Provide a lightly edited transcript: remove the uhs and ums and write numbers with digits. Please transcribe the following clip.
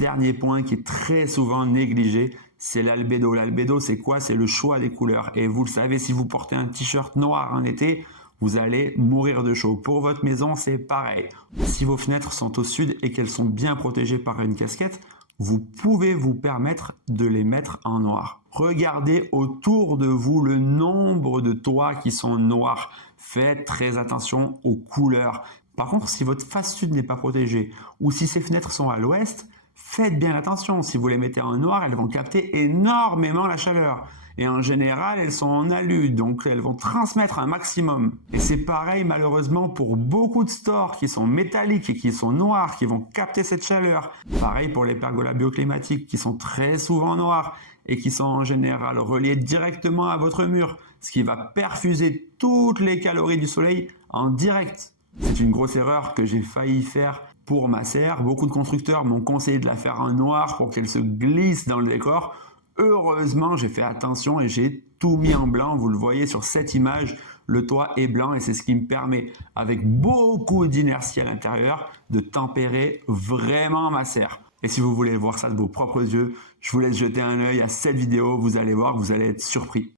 dernier point qui est très souvent négligé, c'est l'albédo. L'albédo, c'est quoi? C'est le choix des couleurs. Et vous le savez, si vous portez un t-shirt noir en été, vous allez mourir de chaud. Pour votre maison, c'est pareil. Si vos fenêtres sont au sud et qu'elles sont bien protégées par une casquette, vous pouvez vous permettre de les mettre en noir. Regardez autour de vous le nombre de toits qui sont noirs. Faites très attention aux couleurs. Par contre, si votre face sud n'est pas protégée ou si ces fenêtres sont à l'ouest, faites bien attention. Si vous les mettez en noir, elles vont capter énormément la chaleur. Et en général, elles sont en alu, donc elles vont transmettre un maximum. Et c'est pareil malheureusement pour beaucoup de stores qui sont métalliques et qui sont noirs, qui vont capter cette chaleur. Pareil pour les pergolas bioclimatiques qui sont très souvent noirs et qui sont en général reliés directement à votre mur, ce qui va perfuser toutes les calories du soleil en direct. C'est une grosse erreur que j'ai failli faire pour ma serre. Beaucoup de constructeurs m'ont conseillé de la faire en noir pour qu'elle se glisse dans le décor. Heureusement, j'ai fait attention et j'ai tout mis en blanc. Vous le voyez sur cette image, le toit est blanc et c'est ce qui me permet, avec beaucoup d'inertie à l'intérieur, de tempérer vraiment ma serre. Et si vous voulez voir ça de vos propres yeux, je vous laisse jeter un œil à cette vidéo. Vous allez voir, vous allez être surpris.